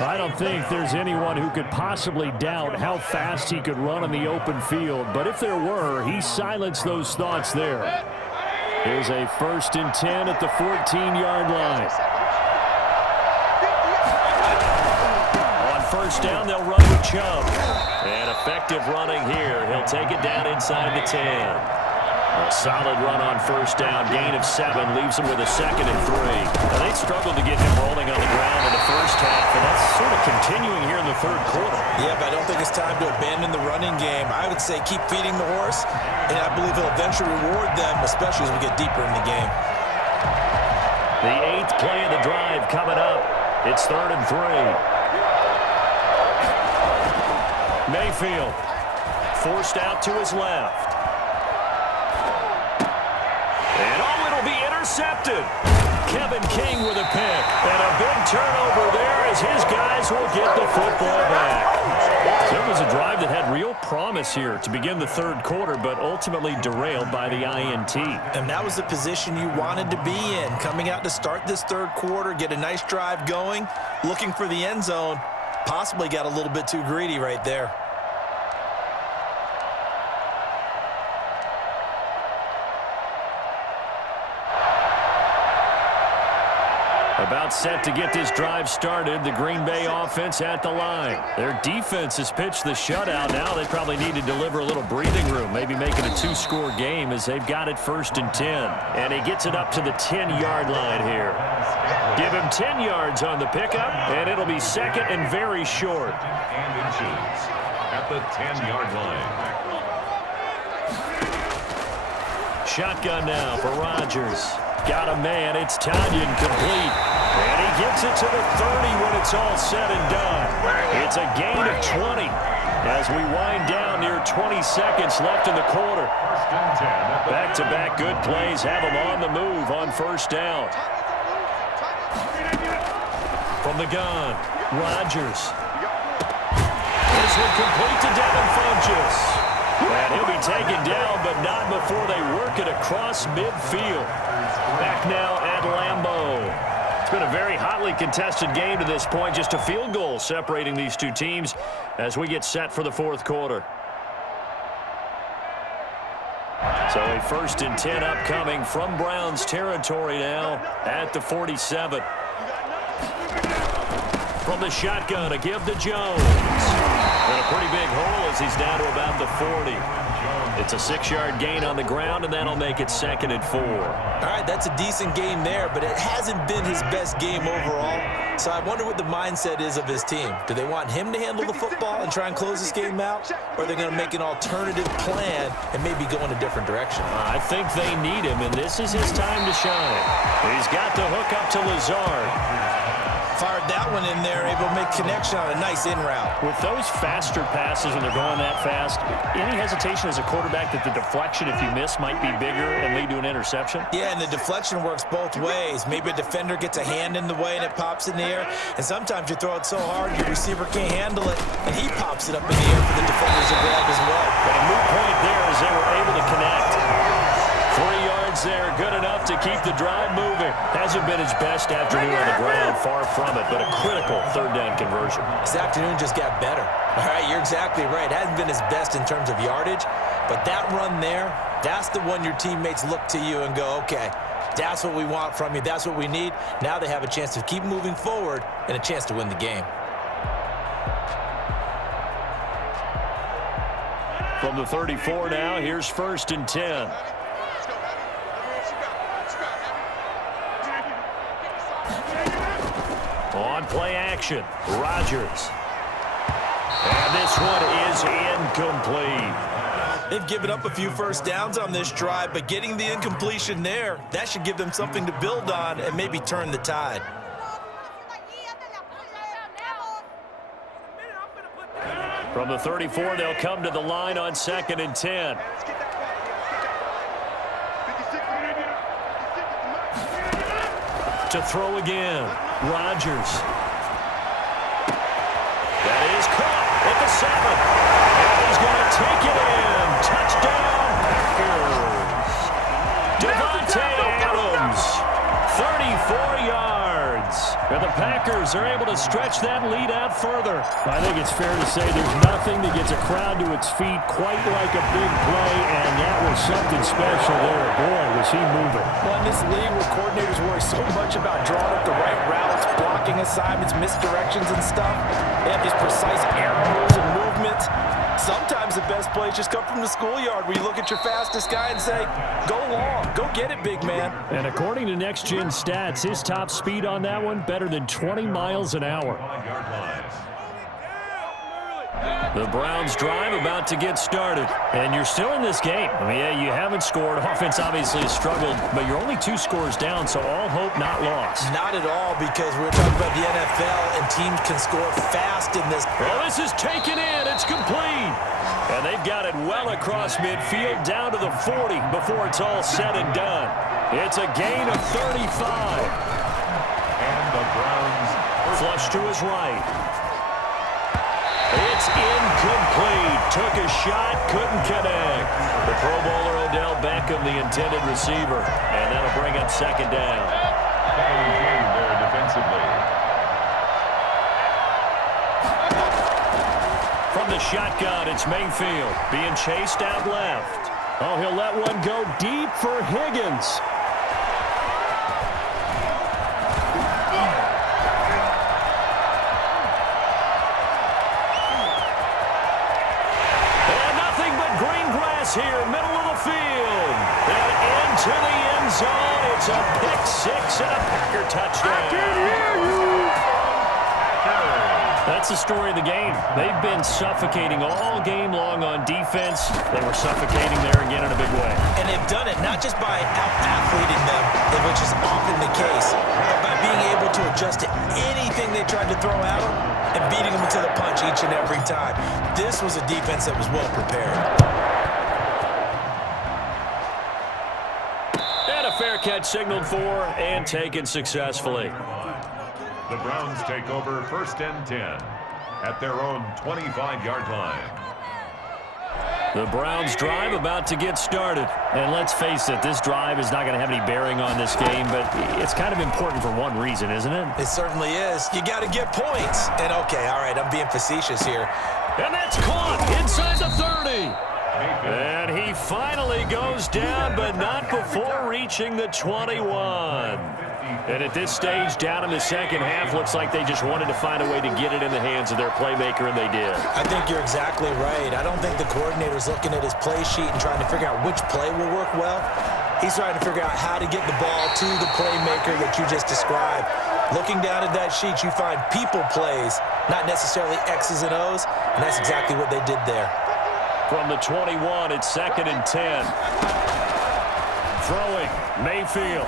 I don't think there's anyone who could possibly doubt how fast he could run on the open field. But if there were, he silenced those thoughts there. Here's a 1st and 10 at the 14-yard line. On 1st down, they'll run with Chubb. And effective running here. He'll take it down inside the 10. A solid run on 1st down. Gain of 7 leaves him with a 2nd and 3. Now, they struggled to get him rolling on the ground in the first half, and that's sort of continuing here in the 3rd quarter. Yeah, but I don't think it's time to abandon the running game. I would say keep feeding the horse, and I believe he'll eventually reward them, especially as we get deeper in the game. The 8th play of the drive coming up. It's 3rd and 3. Mayfield forced out to his left. And oh, it'll be intercepted. Kevin King with a pick. And a big turnover there as his guys will get the football back. So it was a drive that had real promise here to begin the 3rd quarter, but ultimately derailed by the INT. And that was the position you wanted to be in. Coming out to start this 3rd quarter, get a nice drive going, looking for the end zone. Possibly got a little bit too greedy right there. About set to get this drive started. The Green Bay offense at the line. Their defense has pitched the shutout. Now they probably need to deliver a little breathing room, maybe make it a 2-score game as they've got it 1st and 10. And he gets it up to the 10-yard line here. Give him 10 yards on the pickup, and it'll be 2nd and very short. And inches at the 10-yard line. Shotgun now for Rodgers. Got a man. It's Tanyan complete. And he gets it to the 30 when it's all said and done. It's a gain of 20 as we wind down near 20 seconds left in the quarter. Back-to-back good plays have him on the move on 1st down. From the gun, Rodgers. This one complete to Devin Funchess. And he'll be taken down, but not before they work it across midfield. Back now at Lambeau. It's been a very hotly contested game to this point. Just a field goal separating these two teams as we get set for the 4th quarter. So a 1st and 10 upcoming from Browns territory now at the 47. From the shotgun, a give to Jones. And a pretty big hole as he's down to about the 40. It's a 6-yard gain on the ground, and that'll make it 2nd and 4. All right, that's a decent game there, but it hasn't been his best game overall. So I wonder what the mindset is of his team. Do they want him to handle the football and try and close this game out? Or are they going to make an alternative plan and maybe go in a different direction? I think they need him, and this is his time to shine. He's got the hook up to Lazard. Fired that one in there, able to make connection on a nice in route. With those faster passes when they're going that fast, any hesitation as a quarterback that the deflection, if you miss, might be bigger and lead to an interception? Yeah, and the deflection works both ways. Maybe a defender gets a hand in the way and it pops in the air, and sometimes you throw it so hard your receiver can't handle it, and he pops it up in the air for the defenders to grab as well. But a moot point there as they were able to connect. 3 yards there, good enough to keep the drive moving. Hasn't been his best afternoon on the ground, far from it, but a critical 3rd down conversion. This afternoon just got better. All right, you're exactly right. Hasn't been his best in terms of yardage, but that run there, that's the one your teammates look to you and go, okay, that's what we want from you. That's what we need. Now they have a chance to keep moving forward and a chance to win the game. From the 34 now, here's 1st and 10. On play action, Rodgers. And this one is incomplete. They've given up a few 1st downs on this drive, but getting the incompletion there, that should give them something to build on and maybe turn the tide. From the 34, they'll come to the line on 2nd and 10. To throw again, Rodgers. That is caught at the 7. And he's going to take it in. Touchdown, Packers. Devontae Adams, 34 yards. And the Packers are able to stretch that lead out further. I think it's fair to say there's nothing that gets a crowd to its feet quite like a big play, and that was something special there. Boy, was he moving. Well, in this league where coordinators worry so much about drawing up the right routes, blocking assignments, misdirections and stuff, they have these precise arrows and movements. Sometimes the best plays just come from the schoolyard where you look at your fastest guy and say, go long, go get it, big man. And according to Next Gen Stats, his top speed on that one, better than 20 miles an hour. The Browns drive about to get started. And you're still in this game. I mean, yeah, you haven't scored. Offense obviously has struggled, but you're only 2 scores down, so all hope not lost. Not at all, because we're talking about the NFL, and teams can score fast in this. Well, this is taken in. It's complete. And they've got it well across midfield down to the 40 before it's all said and done. It's a gain of 35. And the Browns flush to his right. It's incomplete. Took a shot, couldn't connect. The Pro Bowler Odell Beckham, the intended receiver. And that'll bring up second down. gain there defensively. From the shotgun, it's Mayfield being chased out left. Oh, he'll let one go deep for Higgins. And nothing but green grass here, middle of the field. And into the end zone. It's a pick six and a Packer touchdown. I can hear you. That's the story of the game. They've been suffocating all game long on defense. They were suffocating there again in a big way. And they've done it not just by out-athleting them, which is often the case, but by being able to adjust to anything they tried to throw at them and beating them to the punch each and every time. This was a defense that was well prepared. And a fair catch signaled for and taken successfully. The Browns take over 1st and 10 at their own 25-yard line. The Browns drive about to get started. And let's face it, this drive is not going to have any bearing on this game, but it's kind of important for one reason, isn't it? It certainly is. You got to get points. And okay, all right, I'm being facetious here. And that's caught inside the 30. And he finally goes down, but not before reaching the 21. And at this stage, down in the second half, looks like they just wanted to find a way to get it in the hands of their playmaker, and they did. I think you're exactly right. I don't think the coordinator's looking at his play sheet and trying to figure out which play will work well. He's trying to figure out how to get the ball to the playmaker that you just described. Looking down at that sheet, you find people plays, not necessarily X's and O's, and that's exactly what they did there. From the 21, it's 2nd and 10. Throwing, Mayfield.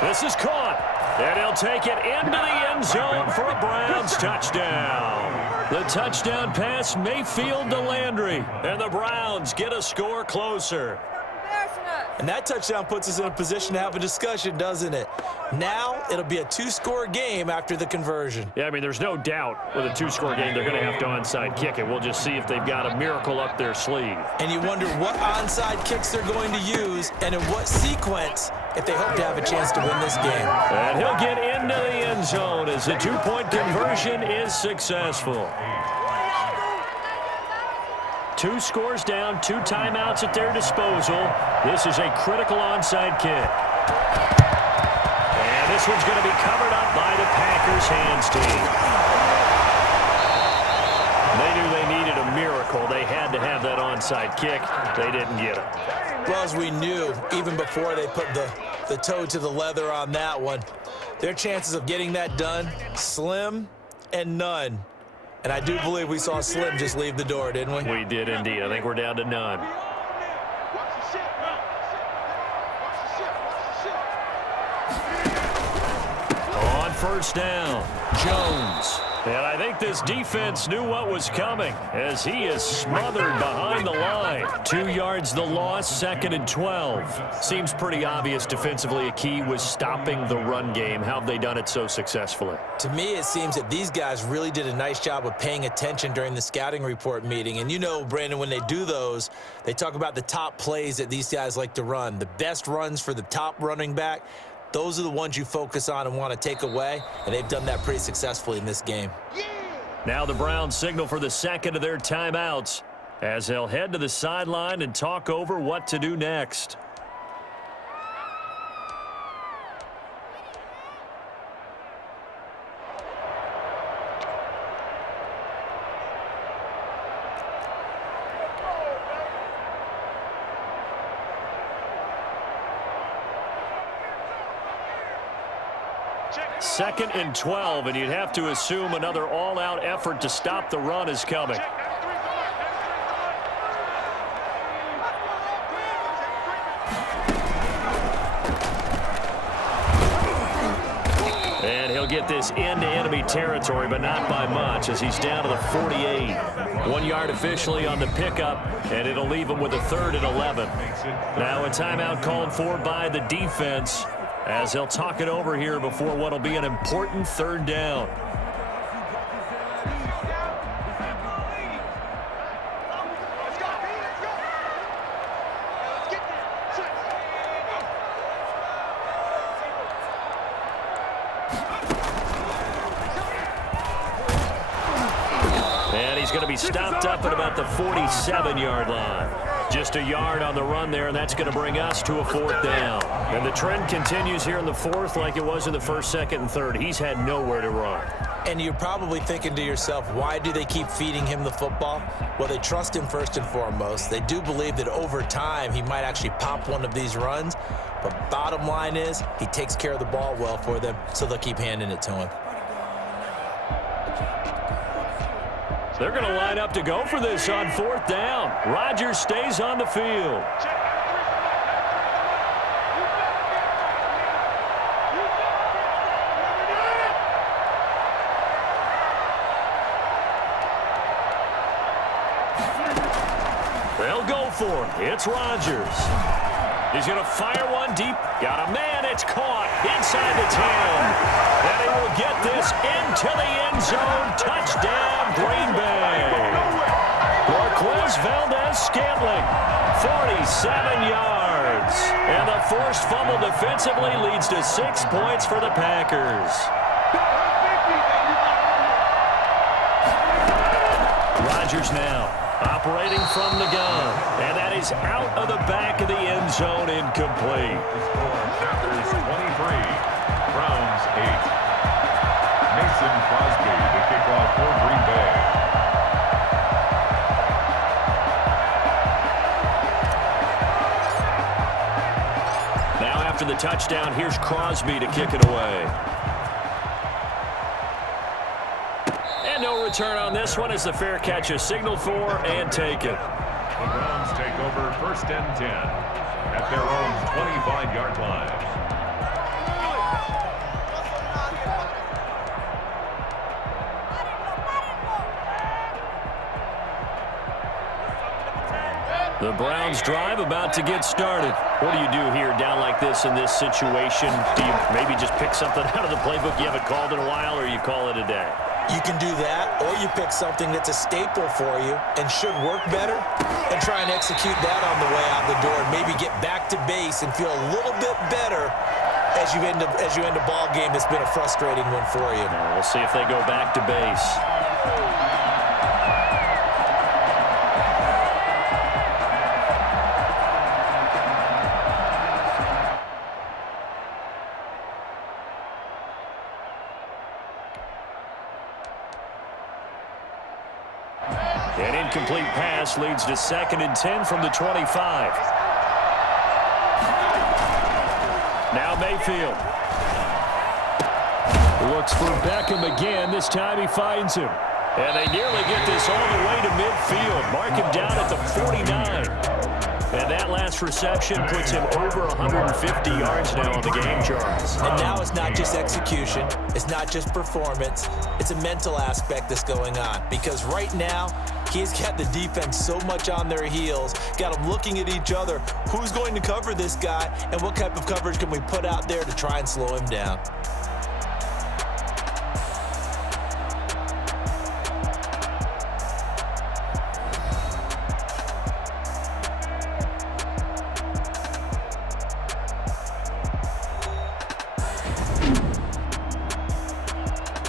This is caught, and he'll take it into the end zone for a Browns touchdown. The touchdown pass, Mayfield to Landry, and the Browns get a score closer. And that touchdown puts us in a position to have a discussion, doesn't it? Now it'll be a 2-score game after the conversion. Yeah, I mean, there's no doubt with a 2-score game they're going to have to onside kick it. We'll just see if they've got a miracle up their sleeve. And you wonder what onside kicks they're going to use and in what sequence if they hope to have a chance to win this game. And he'll get into the end zone as the 2-point conversion is successful. 2 scores down, 2 timeouts at their disposal. This is a critical onside kick. And this one's going to be covered up by the Packers hands team. They knew they needed a miracle. They had to have that onside kick. They didn't get it. Well, as we knew, even before they put the toe to the leather on that one, their chances of getting that done, slim and none. And I do believe we saw Slim just leave the door, didn't we? We did indeed. I think we're down to none. On 1st down, Jones. And I think this defense knew what was coming as he is smothered behind the line. 2 yards the loss, 2nd and 12. Seems pretty obvious defensively a key was stopping the run game. How have they done it so successfully? To me, it seems that these guys really did a nice job of paying attention during the scouting report meeting. And you know, Brandon, when they do those, they talk about the top plays that these guys like to run. The best runs for the top running back. those are the ones you focus on and want to take away, and they've done that pretty successfully in this game. Now the Browns signal for the second of their timeouts as they'll head to the sideline and talk over what to do next. Second and 12, and you'd have to assume another all-out effort to stop the run is coming. And he'll get this into enemy territory, but not by much as he's down to the 48. 1 yard officially on the pickup, and it'll leave him with a 3rd and 11. Now a timeout called for by the defense, as they'll talk it over here before what will be an important 3rd down. And he's going to be stopped up at about the 47-yard line. Just a yard on the run there, and that's going to bring us to a 4th down. And the trend continues here in the 4th like it was in the 1st, 2nd, and 3rd. He's had nowhere to run. And you're probably thinking to yourself, why do they keep feeding him the football? Well, they trust him first and foremost. They do believe that over time he might actually pop one of these runs. But bottom line is he takes care of the ball well for them, so they'll keep handing it to him. They're going to line up to go for this on 4th down. Rodgers stays on the field. They'll go for it. It's Rodgers. He's going to fire one deep. Got a man. It's caught inside the 10. And he will get this into the end zone. Touchdown, Green Bay. Marquez Valdez-Scantling, 47 yards. And the forced fumble defensively leads to 6 points for the Packers. Rodgers now operating from the gun. And that is out of the back of the end zone, incomplete. Packers 23, Browns 8. Mason Crosby to kick off for Green Bay. Now after the touchdown, here's Crosby to kick it away. And no return on this one as the fair catch is signaled for and taken. The Browns take over 1st and 10 at their own 25-yard line. The Browns drive about to get started. What do you do here down like this in this situation? Do you maybe just pick something out of the playbook you haven't called in a while, or you call it a day? You can do that, or you pick something that's a staple for you and should work better and try and execute that on the way out the door and maybe get back to base and feel a little bit better as you end a ball game that's been a frustrating one for you. We'll see if they go back to base. An incomplete pass leads to 2nd and 10 from the 25. Now Mayfield. Looks for Beckham again. This time he finds him. And they nearly get this all the way to midfield. Mark him down at the 49. And that last reception puts him over 150 yards now on the game, Charles. And now it's not just execution. It's not just performance. It's a mental aspect that's going on. Because right now, he's got the defense so much on their heels, got them looking at each other. Who's going to cover this guy, and what type of coverage can we put out there to try and slow him down?